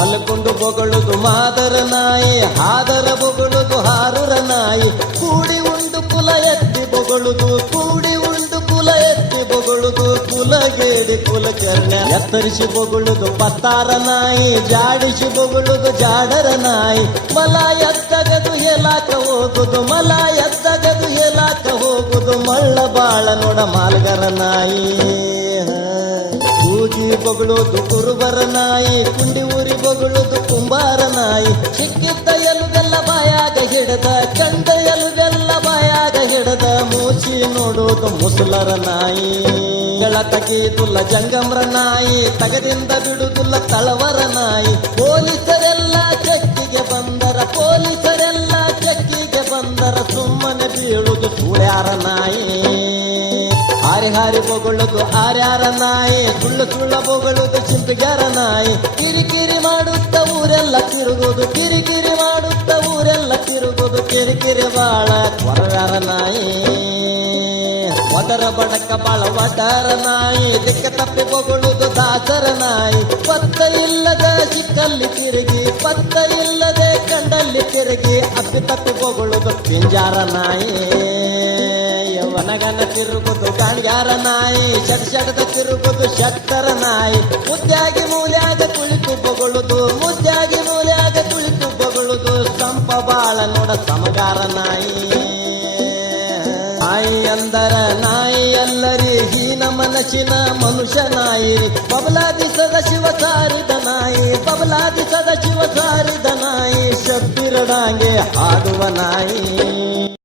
ಮಲ್ಕೊಂಡು ಬೊಗಳುದು ಮಾದರ ನಾಯಿ, ಹಾದರ ಬೊಗಳುದು ಹಾರುರ ನಾಯಿ. ಕೂಡಿ ಉಂಡು ಕುಲ ಎತ್ತಿ ಬೊಗಳುದು, ಕೂಡಿ ಉಂಡು ಕುಲ ಎತ್ತಿ ಬೊಗಳುದು, ಕುಲಗೇಡಿ ಕುಲಕರ್ಣ. ಎತ್ತರಿಸಿ ಬೊಗಳುದು ಪತ್ತಾರ ನಾಯಿ, ಜಾಡಿಸಿ ಬೊಗಳುದು ಜಾಡರ ನಾಯಿ. ಮಲ ಎತ್ತಗದು ಹೇಲಾಕ ಹೋಗುದು, ಮಲ ಎತ್ತಗದು ಹೇಲಾಕ ಹೋಗುದು, ಮಳ್ಳ ಬಾಳ ನೋಡ ಮಾಲ್ಗರ ನಾಯಿ. ಕೂಗಿ ಬೊಗಳುದು ಕುರುಬರ ನಾಯಿ, ಕುಂಡಿ ಊರಿ ಬೊಗಳುದು ಕುಂಬಾರ ನಾಯಿ. ಸಿಕ್ಕಿದ್ದ ಎಲುಬೆಲ್ಲ ಬಾಯಾಗ ಹಿಡದ, ಕಂಡ ಎಲುಬೆಲ್ಲ ಬಾಯಾಗ ಹಿಡದ, ಮೂಸಿ ನೋಡುವುದು ಮುಸುಲರ ನಾಯಿ. ಜಳ ತಗೀದುಲ್ಲ ಜಂಗಮ್ರ ನಾಯಿ, ತಗದಿಂದ ಬಿಡುವುದಿಲ್ಲ ತಳವರ ನಾಯಿ. ಪೊಲೀಸರೆಲ್ಲ ಚೆಕ್ಕಿಗೆ ಬಂದರ, ಪೊಲೀಸರೆಲ್ಲ ಚೆಕ್ಕಿಗೆ ಬಂದರ, ಸುಮ್ಮನೆ ಬೀಳುವುದು ಸುಳ್ಯಾರ ನಾಯಿ. ಹಾರಿ ಹಾರಿ ಬೊಗಳುದು ಆರ್ಯಾರ ನಾಯಿ, ಸುಳ್ಳು ಸುಳ್ಳ ಬೊಗಳುದು ಚಿಂಪಿಗ್ಯಾರ ನಾಯಿ. ಕಿರಿಕಿರಿ ಮಾಡುತ್ತ ಊರೆಲ್ಲ ತಿರುಗುದು, ಕಿರಿಕಿರಿ ಮಾಡುತ್ತ ಊರೆಲ್ಲ ತಿರುಗುದು, ಕಿರಿಕಿರಿ ಬಾಳ ಕೊರವ್ಯಾರ ನಾಯಿ. ಒದರ ಬಡಕ ಬಾಳ ಒಡರ ನಾಯಿ, ದಿಕ್ಕ ತಪ್ಪಿ ಬೊಗಳುದು ದಾಸರ ನಾಯಿ. ಪತ್ತ ಇಲ್ಲದ ಚಿಕ್ಕಲ್ಲಿ ತಿರುಗಿ, ಪತ್ತ ಇಲ್ಲದೆ ಕಂಡಲ್ಲಿ ತಿರುಗಿ, ಅಪ್ಪಿ ತಪ್ಪಿ ಬೊಗಳುದು ಪಿಂಜಾರ ನಾಯಿ. ವನಗನ ತಿರುಗುದು ಗಾಣ್ಯಾರ ನಾಯಿ, ಶಡ್ದ ತಿರುಗುದು ಶಕ್ತರ ನಾಯಿ. ಮುದ್ದಾಗಿ ಮೂಲ್ಯಾಗ ಕುಳಿತು ಬೊಗಳುದು, ಮುದ್ದಾಗಿ ಮೂಲ್ಯಾಗ ಕುಳಿತು ಬೊಗಳುದು, ಸಂಪ ಬಾಳ ನೋಡ ಸಮಗಾರ ನಾಯಿ. ನಾಯಿ ಅಂದರ ನಾಯಿ ಅಲ್ಲರಿ, ಹೀನ ಮನಸ್ಸಿನ ಮನುಷ್ಯ ನಾಯಿ. ಬಬಲಾದಿ ಸದಾಶಿವ ಸಾರಿದ ನಾಯಿ, ಬಬಲಾದಿ ಸದಾಶಿವ ಸಾರಿದ ನಾಯಿ. ಶಬ್ಬಿರಡಾಂಗೆ ಹಾಡುವ ನಾಯಿ.